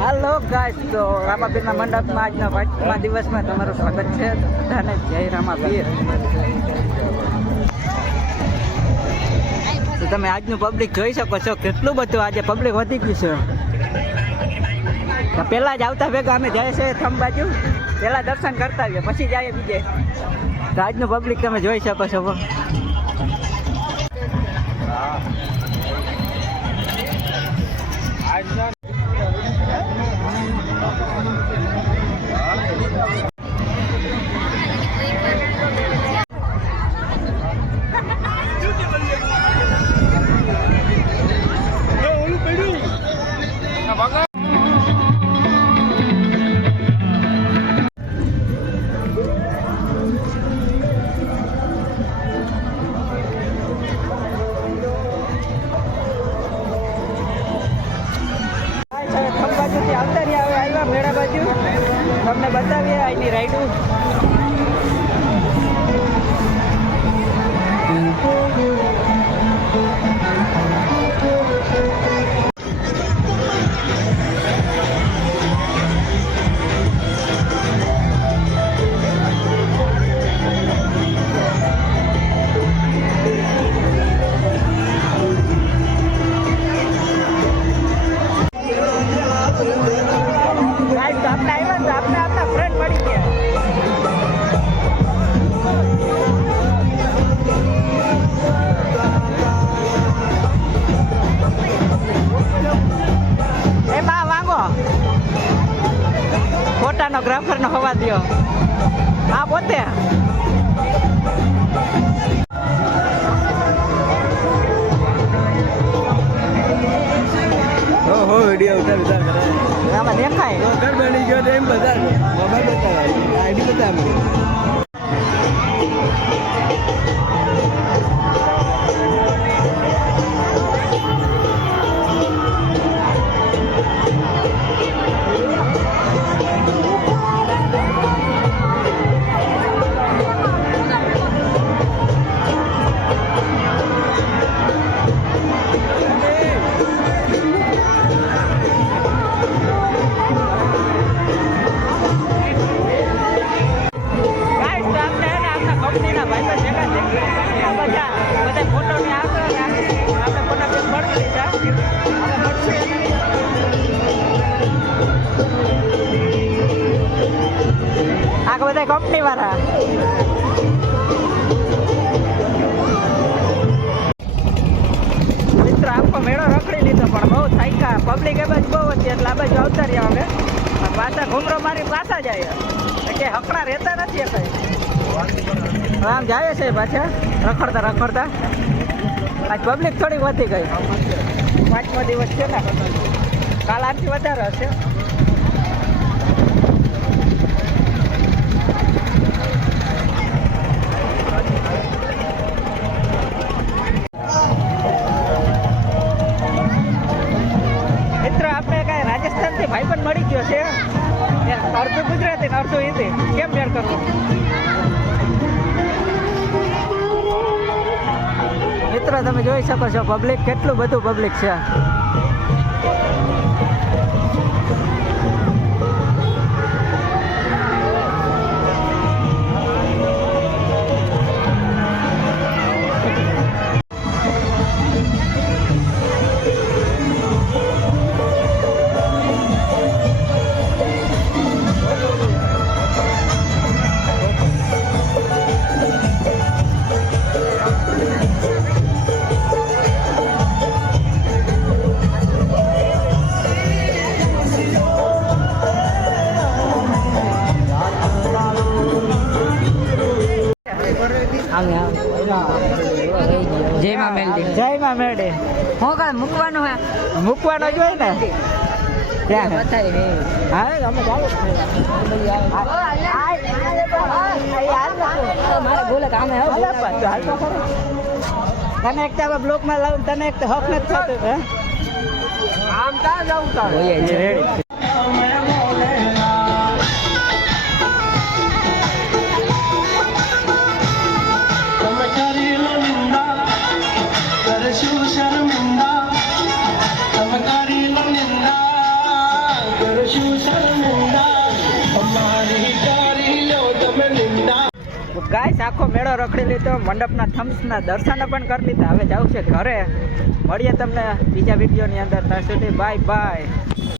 હાલો guys, તો રામાપીરના મંડપમાં આજના 5મા દિવસમાં તમારું સ્વાગત છે. બધાને જય રામાપીર. તો તમે આજનું પબ્લિક જોઈ શકો છો, કેટલું બધું આજે પબ્લિક વધી ગયું છે. પહેલાં જ આવતા ભેગા અમે જાય છે થમ બાજુ, પહેલાં દર્શન કરતા આવીએ પછી જાય બીજે. તો આજનું પબ્લિક તમે જોઈ શકો છો. મેળા બાજુ તમને બતાવીએ અહીંની રાઈડું. ફોટોગ્રાફરનો હવા દો. હા પોતે વિડીયો ઉતાર કરે આમાં દેખાય. ઘર બની ગયો એમ બધા મોબાઈલ બતાવાય, આઈડી બતાવે. બધા કંપની વાળા. મિત્રો આખો મેળો રખડી લીધો પણ બહુ થાક્યા. પબ્લિક એ બાજુ બહુ હતી એટલે આ બાજુ આવતા રહ્યા અમે. પાછા ઘૂમરો મારી પાછા જાય કે હકડા રહેતા નથી કઈ. આમ જાય છે પાછા રખડતા રખડતા. આજ પબ્લિક થોડી વધી ગઈ. 5મો દિવસ છે ને, કાલ આથી વધારે હશે. ભાઈ પણ મળી ગયો છે, અડધું ગુજરાતી ને અડધું હિન્દી. કેમ મેળ કરવું? મિત્રો તમે જોઈ શકો છો પબ્લિક કેટલું બધું પબ્લિક છે. જયમાં મેળે હું કાંઈ મૂકવાનું હે, મૂકવાનો જ હોય ને ત્યાં. હા અમે તને એક બ્લોકમાં લાવું, તને એક હક નથી થતું. હે આમ ત્યાં જવું રેડી. શર્મિંદા તમ કરી નિંદા ગાઈસ આખો મેળો રખડી લીધો, મંડપના થમ્સના દર્શન પણ કરી લીધા. હવે જવું છે ઘરે. મળીએ તમને બીજા વિડીયોની અંદર. ત્યાં સુધી બાય બાય.